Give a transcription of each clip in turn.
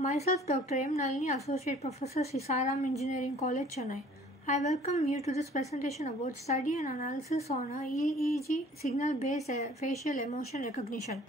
Myself, Dr. M. Nalini, Associate Professor, Sisaram Engineering College, Chennai. I welcome you to this presentation about study and analysis on a EEG signal-based facial emotion recognition.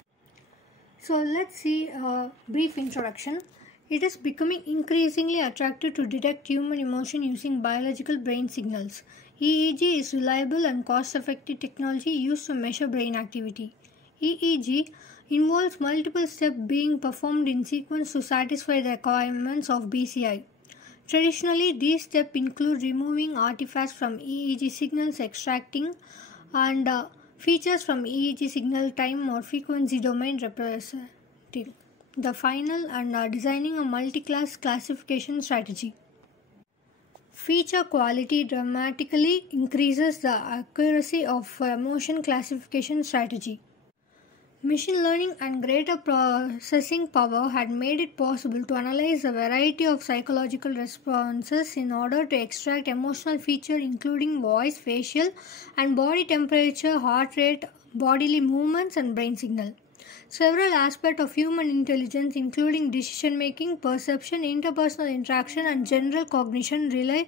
So let's see a brief introduction. It is becoming increasingly attractive to detect human emotion using biological brain signals. EEG is reliable and cost-effective technology used to measure brain activity. EEG involves multiple steps being performed in sequence to satisfy the requirements of BCI. Traditionally, these steps include removing artifacts from EEG signals, extracting and features from EEG signal time or frequency domain representing the final and designing a multi-class classification strategy. Feature quality dramatically increases the accuracy of emotion classification strategy. Machine learning and greater processing power had made it possible to analyze a variety of psychological responses in order to extract emotional features including voice, facial, and body temperature, heart rate, bodily movements, and brain signal. Several aspects of human intelligence, including decision making, perception, interpersonal interaction, and general cognition, rely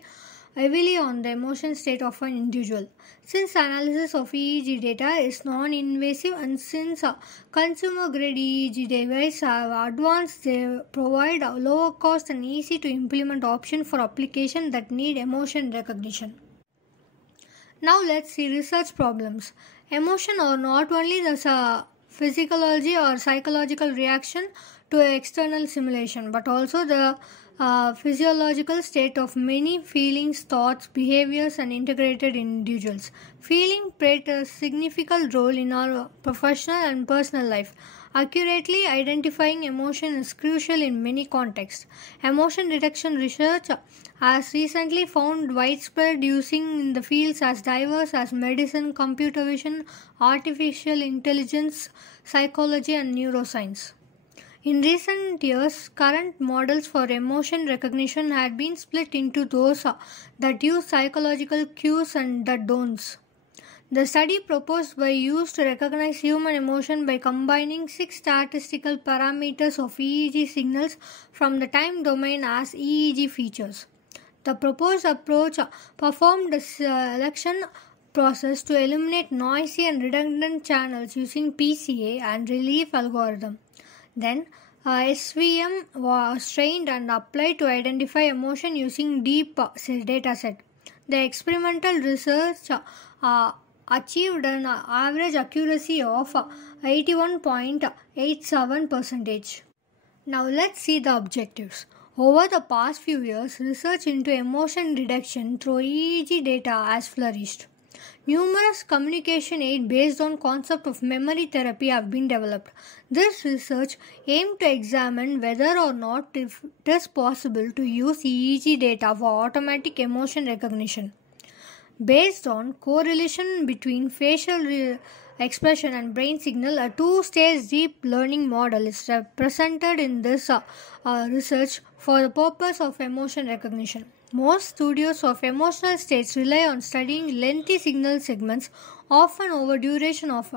heavily on the emotion state of an individual. Since analysis of EEG data is non-invasive and since consumer-grade EEG devices have advanced, they provide a lower cost and easy to implement option for applications that need emotion recognition. Now let's see research problems. Emotion are not only the physiology or psychological reaction to external stimulation, but also the physiological state of many feelings, thoughts, behaviors, and integrated individuals. Feeling plays a significant role in our professional and personal life. Accurately identifying emotion is crucial in many contexts. Emotion detection research has recently found widespread using in the fields as diverse as medicine, computer vision, artificial intelligence, psychology, and neuroscience. In recent years, current models for emotion recognition had been split into those that use psychological cues and that don't. The study proposed by used to recognize human emotion by combining 6 statistical parameters of EEG signals from the time domain as EEG features. The proposed approach performed a selection process to eliminate noisy and redundant channels using PCA and relief algorithm. Then, SVM was trained and applied to identify emotion using deep data set. The experimental research achieved an average accuracy of 81.87%. Now let's see the objectives. Over the past few years, research into emotion detection through EEG data has flourished. Numerous communication aids based on concept of memory therapy have been developed. This research aimed to examine whether or not it is possible to use EEG data for automatic emotion recognition. Based on correlation between facial expression and brain signal, a two-stage deep learning model is represented in this research for the purpose of emotion recognition. Most studios of emotional states rely on studying lengthy signal segments, often over duration of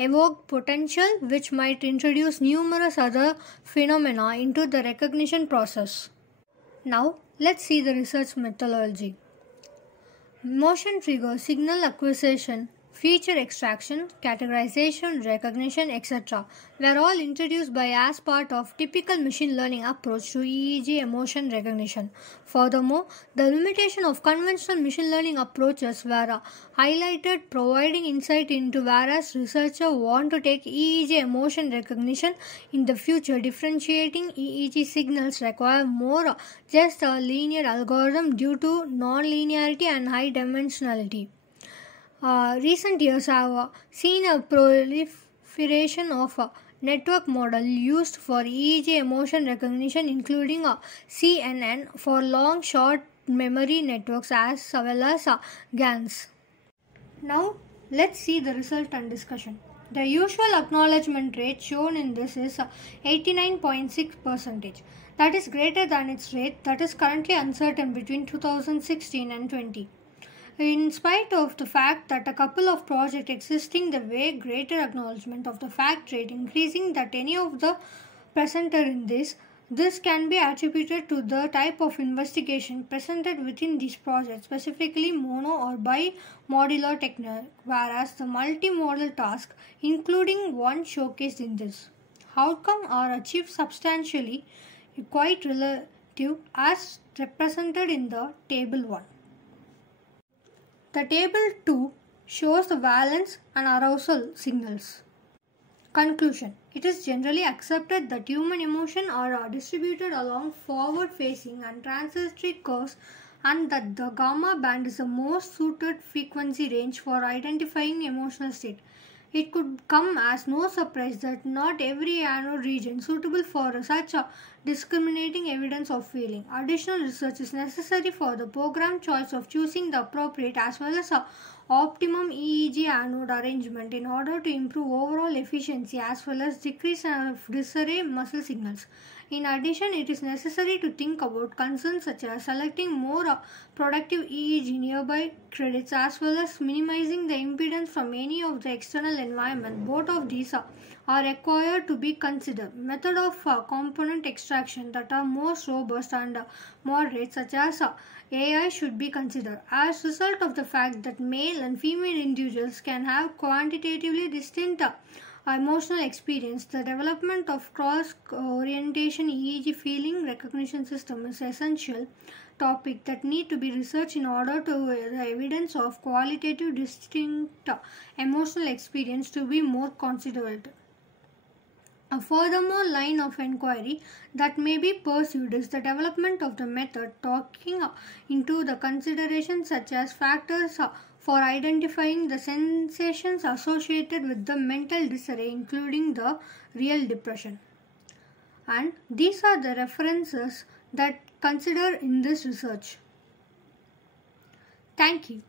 evoked potential, which might introduce numerous other phenomena into the recognition process. Now, let's see the research methodology. Motion trigger, signal acquisition, feature extraction, categorization, recognition, etc. were all introduced by as part of typical machine learning approach to EEG emotion recognition. Furthermore, the limitation of conventional machine learning approaches were highlighted, providing insight into whereas researchers want to take EEG emotion recognition in the future. Differentiating EEG signals require more just a linear algorithm due to non-linearity and high dimensionality. Recent years have seen a proliferation of network model used for EEG emotion recognition, including CNN for long short memory networks as well as GANs. Now let's see the result and discussion. The usual acknowledgement rate shown in this is 89.6%. That is greater than its rate that is currently uncertain between 2016 and 20. In spite of the fact that a couple of projects existing the way greater acknowledgement of the fact rate increasing that any of the presenter in this, This can be attributed to the type of investigation presented within these projects, specifically mono or bi-modular technique, whereas the multimodal task, including one showcased in this, outcomes are achieved substantially quite relative as represented in the Table 1. The Table 2 shows the valence and arousal signals. Conclusion. It is generally accepted that human emotions are distributed along forward-facing and transitory curves, and that the gamma band is the most suited frequency range for identifying emotional state. It could come as no surprise that not every anode region suitable for such a discriminating evidence of feeling. Additional research is necessary for the program choice of choosing the appropriate as well as a optimum EEG anode arrangement in order to improve overall efficiency as well as decrease disarray muscle signals. In addition, it is necessary to think about concerns such as selecting more productive EEG nearby credits as well as minimizing the impedance from any of the external environment. Both of these are required to be considered. Method of component extraction that are most robust and moderate, such as AI, should be considered. As a result of the fact that male and female individuals can have quantitatively distinct emotional experience, the development of cross-orientation EEG feeling recognition system is an essential topic that need to be researched in order to the evidence of qualitative distinct emotional experience to be more considered. A furthermore line of inquiry that may be pursued is the development of the method taking into the considerations such as factors for identifying the sensations associated with the mental disarray, including the real depression. And these are the references that consider in this research. Thank you.